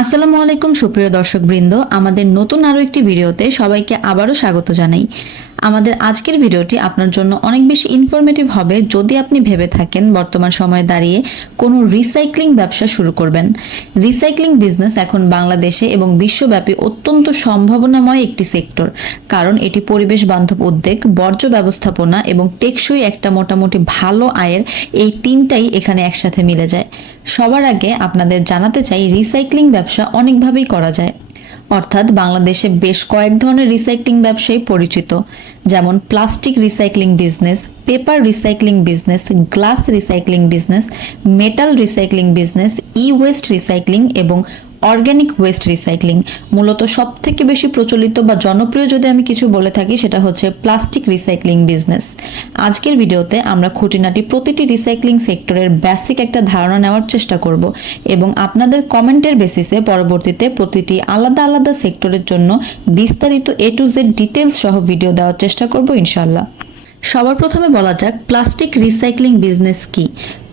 আসসালামু আলাইকুম সুপ্রিয় দর্শকবৃন্দ আমাদের নতুন আরও একটি ভিডিওতে সবাইকে আবারও স্বাগত জানাই। আমাদের আজকের ভিডিওটি আপনার জন্য অনেক বেশি ইনফরমেটিভ হবে যদি আপনি ভেবে থাকেন বর্তমান সময়ে দাঁড়িয়ে কোনো রিসাইক্লিং ব্যবসা শুরু করবেন। রিসাইক্লিং বিজনেস এখন বাংলাদেশে এবং বিশ্বব্যাপী অত্যন্ত সম্ভাবনাময় একটি সেক্টর কারণ এটি পরিবেশ বান্ধব উদ্যোগ বর্জ্য ব্যবস্থাপনা এবং টেকসই একটা মোটামুটি ভালো আয়ের এই তিনটাই এখানে একসাথে মিলে যায়। সবার আগে আপনাদের জানাতে চাই রিসাইক্লিং ব্যবসা অনেকভাবেই করা যায়। অর্থাৎ বাংলাদেশে বেশ কয়েক ধরনের রিসাইক্লিং ব্যবসায়ী পরিচিত, যেমন plastic recycling business paper recycling business glass recycling business metal recycling business e waste recycling এবং অর্গ্যানিক ওয়েস্ট রিসাইক্লিং। মূলত সব থেকে বেশি প্রচলিত বা জনপ্রিয় যদি আমি কিছু বলে থাকি, সেটা হচ্ছে প্লাস্টিক রিসাইক্লিং বিজনেস। আজকের ভিডিওতে আমরা খুঁটিনাটি প্রতিটি রিসাইক্লিং সেক্টরের বেসিক একটা ধারণা নেওয়ার চেষ্টা করব এবং আপনাদের কমেন্টের বেসিসে পরবর্তীতে প্রতিটি আলাদা আলাদা সেক্টরের জন্য বিস্তারিত এ টু জেড ডিটেলস সহ ভিডিও দেওয়ার চেষ্টা করব ইনশাল্লাহ সবার প্রথমে বলা যাক প্লাস্টিক রিসাইক্লিং বিজনেস কি।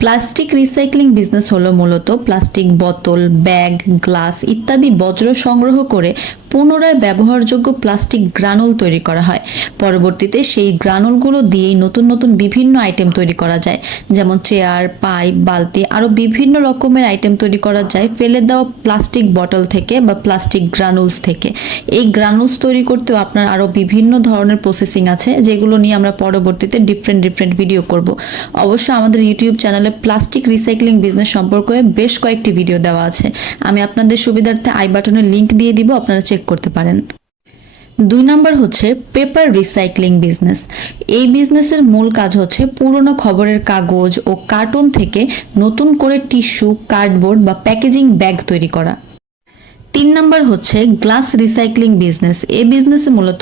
প্লাস্টিক রিসাইক্লিং বিজনেস হলো মূলত প্লাস্টিক বোতল, ব্যাগ, গ্লাস ইত্যাদি বজ্র সংগ্রহ করে পুনরায় ব্যবহারযোগ্য প্লাস্টিক গ্রানুল তৈরি করা হয়। পরবর্তীতে সেই গ্রানুলগুলো দিয়েই নতুন নতুন বিভিন্ন আইটেম তৈরি করা যায়। যেমন চেয়ার, পাইপ, বালতি আরও বিভিন্ন রকমের আইটেম তৈরি করা যায় ফেলে দেওয়া প্লাস্টিক বটল থেকে বা প্লাস্টিক গ্রানুলস থেকে। এই গ্রানুলস তৈরি করতেও আপনার আরও বিভিন্ন ধরনের প্রসেসিং আছে যেগুলো নিয়ে আমরা পরবর্তীতে ডিফারেন্ট ডিফারেন্ট ভিডিও করব। অবশ্য আমাদের ইউটিউব চ্যানেলে প্লাস্টিক রিসাইক্লিং বিজনেস সম্পর্কে বেশ কয়েকটি ভিডিও দেওয়া আছে। আমি আপনাদের সুবিধার্থে আই বাটনের লিঙ্ক দিয়ে দিব, আপনারা চেক করতে পারেন। দুই নম্বর হচ্ছে পেপার রিসাইক্লিং বিজনেস। এই বিজনেসের মূল কাজ হচ্ছে পুরনো খবরের কাগজ ও কার্টুন থেকে নতুন করে টিস্যু, কার্ডবোর্ড বা প্যাকেজিং ব্যাগ তৈরি করা। তিন নম্বর হচ্ছে গ্লাস রিসাইক্লিং বিজনেস। এই বিজনেসে মূলত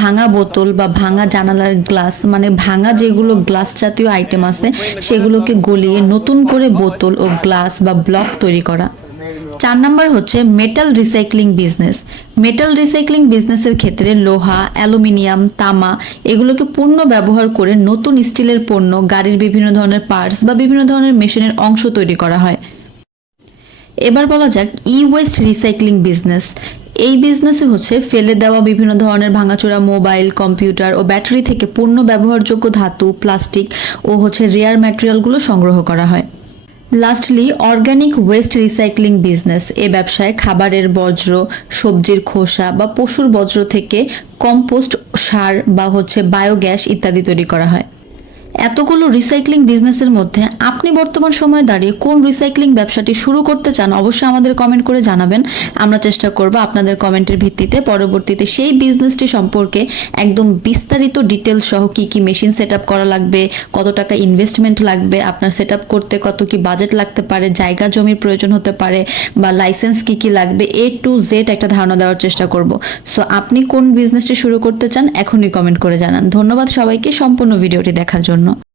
ভাঙা বোতল বা ভাঙা জানালার গ্লাস মানে ভাঙা যেগুলো গ্লাস জাতীয় আইটেম আছে, সেগুলোকে গলিয়ে নতুন করে বোতল ও গ্লাস বা ব্লক তৈরি করা। চার নম্বর হচ্ছে metal recycling business. Metal recycling বিজনেসের ক্ষেত্রে লোহা, অ্যালুমিনিয়াম, তামা এগুলোকে পূর্ণ ব্যবহার করে নতুন স্টিলের পণ্য, গাড়ির বিভিন্ন ধরনের পার্টস বা বিভিন্ন ধরনের মেশিনের অংশ তৈরি করা হয়। এবার বলা যাক ই ওয়েস্ট রিসাইক্লিং বিজনেস এই বিজনেসে হচ্ছে ফেলে দেওয়া বিভিন্ন ধরনের ভাঙাচোরা মোবাইল, কম্পিউটার ও ব্যাটারি থেকে পূর্ণ ব্যবহারযোগ্য ধাতু, প্লাস্টিক ও হচ্ছে রেয়ার ম্যাটেরিয়ালগুলো সংগ্রহ করা হয়। Lastly organic waste recycling business এ ব্যবসায় খাবারের বজ্র সবজির খোসা বা পশুর বজ্র থেকে কম্পোস্ট সার বা হচ্ছে বায়োগ্যাস ইত্যাদি তৈরি করা হয়। এতগুলো রিসাইক্লিং বিজনেসের মধ্যে আপনি বর্তমান সময়ে দাঁড়িয়ে কোন রিসাইক্লিং ব্যবসাটি শুরু করতে চান, অবশ্যই আমাদের কমেন্ট করে জানাবেন। আমরা চেষ্টা করব আপনাদের কমেন্টের ভিত্তিতে পরবর্তীতে সেই বিজনেসটি সম্পর্কে একদম বিস্তারিত ডিটেলস সহ কি কি মেশিন সেট করা লাগবে, কত টাকা ইনভেস্টমেন্ট লাগবে, আপনার সেট করতে কত কি বাজেট লাগতে পারে, জায়গা জমির প্রয়োজন হতে পারে, বা লাইসেন্স কি কি লাগবে এ টু জেড একটা ধারণা দেওয়ার চেষ্টা করব। সো আপনি কোন বিজনেসটি শুরু করতে চান, এখনই কমেন্ট করে জানান। ধন্যবাদ সবাইকে, সম্পূর্ণ ভিডিওটি দেখার জন্য